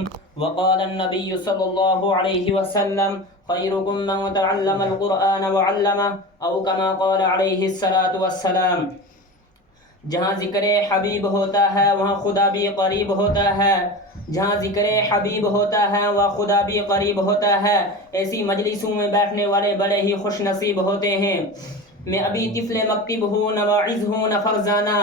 عليكم. وقال النبي صلى الله عليه وسلم خيركم من تعلم القرآن وعلمه أو كما قال عليه الصلاة والسلام. جہاں ذکر حبیب ہوتا ہے وہاں خدا بھی قریب ہوتا ہے. جہاں ذکر حبیب ہوتا ہے وہاں خدا بھی قریب ہوتا ہے. ایسی مجلسوں میں بیٹھنے والے بڑے ہی خوش نصیب ہوتے ہیں. میں ابھی طفل مکتب ہوں نہ واعظ ہوں نہ فرزانہ.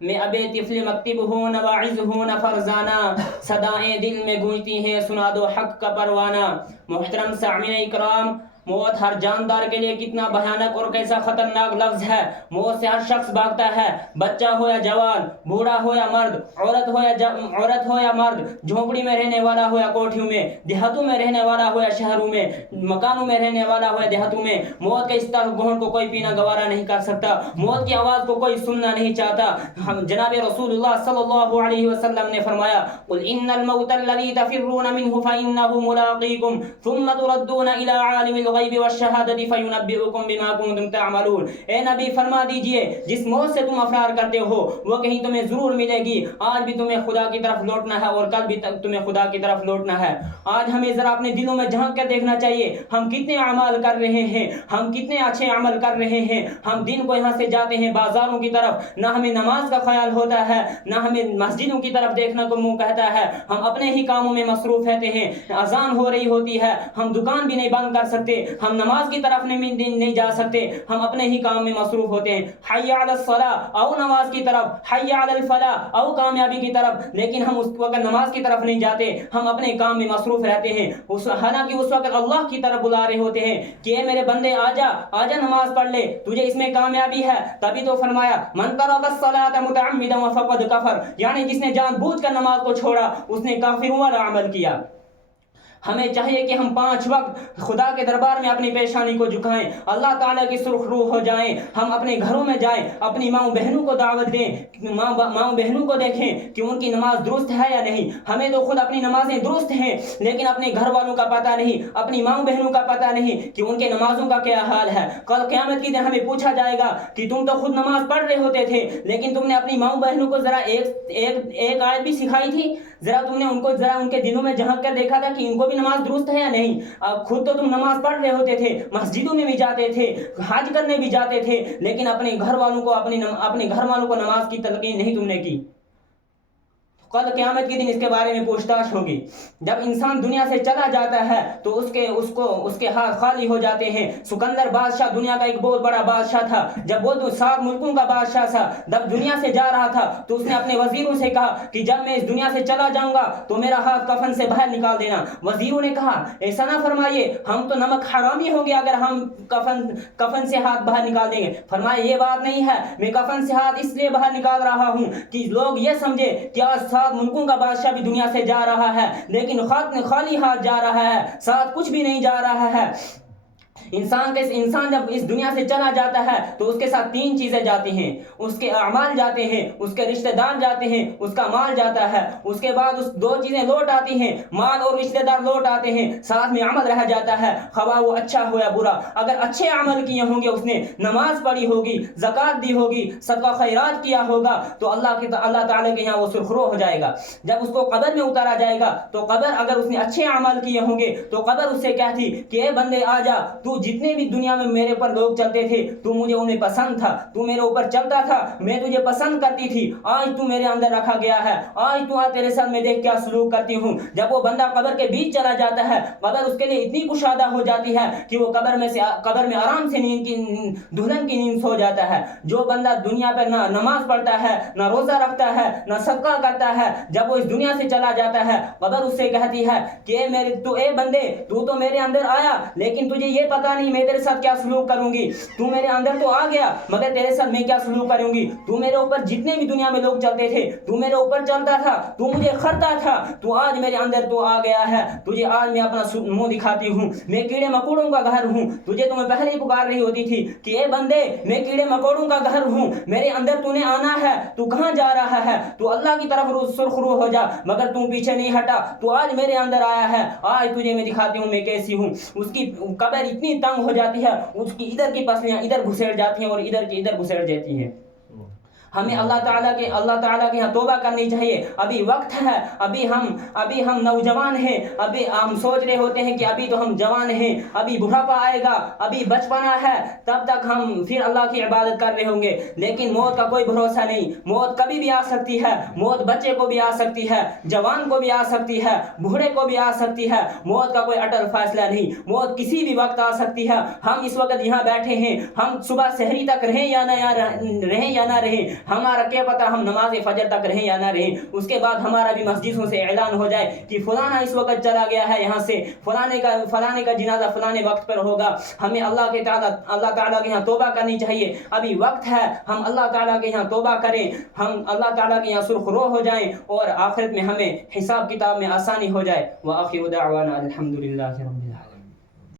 میں ابھی طفل مکتب ہوں نہ واعظ ہوں نہ فرزانہ. صدائیں دل میں گونجتی ہیں سنا دو حق کا پروانہ. محترم سامعین اکرام، موت ہر جاندار کے لیے کتنا بھیانک اور کیسا خطرناک لفظ ہے. موت سے ہر شخص بھاگتا ہے، بچہ ہو یا جوان، بوڑھا ہو یا مرد، عورت ہو یا مرد، جھونپڑی میں رہنے والا ہو یا کوٹھیوں میں، دیہاتوں میں رہنے والا ہو یا شہروں میں، مکانوں میں رہنے والا ہو یا دیہاتوں میں. موت کے اس گہن کو کوئی پینا گوارا نہیں کر سکتا. موت کی آواز کو کوئی سننا نہیں چاہتا. جناب رسول اللہ صلی اللہ علیہ وسلم نے فرمایا قل ان الموت الذي تفرون منه فانه ملاقيكم ثم تردون الى عالم الغیب والشہادت فینبئکم بما کنتم تعملون. اے نبی فرما دیجئے جس موت سے تم افرار کرتے ہو وہ کہیں تمہیں ضرور ملے گی. آج بھی تمہیں خدا کی طرف لوٹنا ہے اور کل بھی تمہیں خدا کی طرف لوٹنا ہے. آج ہمیں ذرا اپنے دلوں میں جھانک کر دیکھنا چاہیے ہم کتنے اعمال کر رہے ہیں، ہم کتنے اچھے عمل کر رہے ہیں. ہم دن کو یہاں سے جاتے ہیں بازاروں کی طرف، نہ ہمیں نماز کا خیال ہوتا ہے نہ ہمیں مسجدوں کی طرف دیکھنا کو منہ کہتا ہے. ہم اپنے ہی کاموں میں مصروف رہتے ہیں. اذان ہو رہی ہوتی ہے، ہم دکان بھی نہیں بند کر سکتے، ہم نماز کی طرف نہیں جا سکتے، ہم اپنے ہی کام میں مصروف ہوتے ہیں. حی علی الصلاۃ او نماز کی طرف، حی علی الفلاح او کامیابی کی طرف، لیکن ہم اس وقت نماز کی طرف نہیں جاتے، ہم اپنے کام میں مصروف رہتے ہیں. حالانکہ اس وقت اللہ کی طرف بلا رہے ہوتے ہیں کہ اے میرے بندے آجا آجا نماز پڑھ لے، تجھے اس میں کامیابی ہے. تبھی تو فرمایا من ترک الصلاۃ متعمدا فقد کفر، یعنی جس نے جان بوجھ کر نماز کو چھوڑا اس نے کافروں والا عمل کیا. ہمیں چاہیے کہ ہم 5 وقت خدا کے دربار میں اپنی پیشانی کو جھکائیں، اللہ تعالیٰ کی سرخ روح ہو جائیں. ہم اپنے گھروں میں جائیں، اپنی ماؤں بہنوں کو دعوت دیں، ماؤں بہنوں کو دیکھیں کہ ان کی نماز درست ہے یا نہیں. ہمیں تو خود اپنی نمازیں درست ہیں لیکن اپنے گھر والوں کا پتہ نہیں، اپنی ماؤں بہنوں کا پتہ نہیں کہ ان کے نمازوں کا کیا حال ہے. کل قیامت کے دن ہمیں پوچھا جائے گا کہ تم تو خود نماز پڑھ رہے ہوتے تھے لیکن تم نے اپنی ماؤں بہنوں کو ذرا ایک آیت بھی سکھائی تھی؟ ذرا تم نے ان کے دلوں میں جھانک کر دیکھا تھا کہ ان کو بھی نماز درست ہے یا نہیں؟ خود تو تم نماز پڑھ رہے ہوتے تھے، مسجدوں میں بھی جاتے تھے، حج کرنے بھی جاتے تھے، لیکن اپنے گھر والوں کو نماز کی تلقین نہیں تم نے کی. کل قیامت کے دن اس کے بارے میں پوچھ تاچھ ہوگی. جب انسان دنیا سے چلا جاتا ہے تو اس کے ہاتھ خالی ہو جاتے ہیں. سکندر بادشاہ دنیا کا ایک بہت بڑا بادشاہ تھا. جب وہ 7 ملکوں کا بادشاہ تھا، جب دنیا سے جا رہا تھا تو اس نے اپنے وزیروں سے کہا کہ جب میں اس دنیا سے چلا جاؤں گا تو میرا ہاتھ کفن سے باہر نکال دینا. وزیروں نے کہا ایسا نہ فرمائیے، ہم تو نمک حرامی ہوں گے اگر ہم کفن سے ہاتھ باہر نکال دیں گے. فرمایا یہ بات نہیں ہے، میں کفن سے ہاتھ اس لیے باہر نکال رہا ہوں کہ لوگ یہ سمجھے کہ آج 7 ملکوں کا بادشاہ بھی دنیا سے جا رہا ہے لیکن خالی ہاتھ جا رہا ہے، ساتھ کچھ بھی نہیں جا رہا ہے. انسان جب اس دنیا سے چلا جاتا ہے تو اس کے ساتھ 3 چیزیں جاتی ہیں. اس کے اعمال جاتے ہیں، اس کے رشتہ دار جاتے ہیں، اس کا مال جاتا ہے. اس کے بعد اس 2 چیزیں لوٹ آتی ہیں، مال اور رشتہ دار لوٹ آتے ہیں، ساتھ میں عمل رہ جاتا ہے، خواہ وہ اچھا ہو یا برا. اگر اچھے عمل کیے ہوں گے، اس نے نماز پڑھی ہوگی، زکوٰۃ دی ہوگی، صدقہ خیرات کیا ہوگا تو اللہ تعالیٰ کے یہاں وہ سرخرو ہو جائے گا. جب اس کو قبر میں اتارا جائے گا تو قبر اگر اس نے اچھے عمل کیے ہوں گے تو قبر اس سے کہتی کہ اے بندے آ جا، تو جتنے بھی دنیا میں میرے پر لوگ چلتے تھے تو مجھے انہیں پسند تھا، تو میرے اوپر چلتا تھا، میں تجھے پسند کرتی تھی، آج تو میرے اندر رکھا گیا ہے، آج تو تیرے ساتھ میں دیکھ کیا سلوک کرتی ہوں. جب وہ بندہ قبر کے بیچ چلا جاتا ہے، قبر اس کے لیے اتنی کشادہ ہو جاتی ہے کہ وہ قبر میں آرام سے دلہن کی نیند سو جاتا ہے. جو بندہ دنیا پر نہ نماز پڑھتا ہے، نہ روزہ رکھتا ہے، نہ صدقہ کرتا ہے، جب وہ اس دنیا سے چلا جاتا ہے قبر اس سے کہتی ہے کہ اے بندے تو میرے اندر آیا لیکن تجھے یہ پتا نہیں میں تیرے ساتھ کیا سلوک کروں گی. تو میرے اندر تو آ گیا مگر تیرے ساتھ میں کیا سلوک کروں گی. تو میرے اوپر جتنے بھی دنیا میں لوگ چلتے تھے تو میرے اوپر چلتا تھا، تو مجھے کھرتا تھا، تو آج میرے اندر تو آ گیا ہے، تجھے آج میں اپنا منہ دکھاتی ہوں. میں کیڑے مکوڑوں کا گھر ہوں. تجھے تو میں پہلے ہی پکار رہی ہوتی تھی کہ اے بندے میں کیڑے مکوڑوں کا گھر ہوں، میرے اندر تو نے آنا ہے، تو کہاں جا رہا ہے؟ تو اللہ کی طرف سرخ رو ہو جا، مگر تم پیچھے نہیں ہٹا. تو آج میرے اندر آیا ہے، آج تجھے میں دکھاتی ہوں میں کیسی ہوں. اس کی قبر اتنی تنگ ہو جاتی ہے، اس کی ادھر کی پسلیاں ادھر گھسیٹ جاتی ہیں اور ادھر کی ادھر گھسیٹ جاتی ہیں. ہمیں اللہ تعالیٰ کے یہاں توبہ کرنی چاہیے. ابھی وقت ہے, ابھی ہم نوجوان ہیں, ابھی ہم سوچ رہے ہوتے ہیں کہ ابھی تو ہم جوان ہیں, ابھی بڑھاپا آئے گا, ابھی بچپنا ہے, تب تک ہم پھر اللہ کی عبادت کر رہے ہوں گے. لیکن موت کا کوئی بھروسہ نہیں, موت کبھی بھی آ سکتی ہے. موت بچے کو بھی آ سکتی ہے, جوان کو بھی آ سکتی ہے, بوڑھے کو بھی آ سکتی ہے. موت کا کوئی اٹل فیصلہ نہیں, موت کسی بھی وقت آ سکتی ہے. ہم اس وقت یہاں بیٹھے ہیں, ہم صبح سحری تک رہیں یا نہ رہیں, ہمارا کیا پتہ ہم نماز فجر تک رہیں یا نہ رہیں. اس کے بعد ہمارا بھی مسجدوں سے اعلان ہو جائے کہ فلانا اس وقت چلا گیا ہے یہاں سے, فلانے کا جنازہ فلانے وقت پر ہوگا. ہمیں اللہ تعالیٰ کے یہاں توبہ کرنی چاہیے. ابھی وقت ہے, ہم اللہ تعالیٰ کے یہاں توبہ کریں, ہم اللہ تعالیٰ کے یہاں سرخرو ہو جائیں اور آخرت میں ہمیں حساب کتاب میں آسانی ہو جائے. وآخر دعوانا الحمدللہ رب العالمین.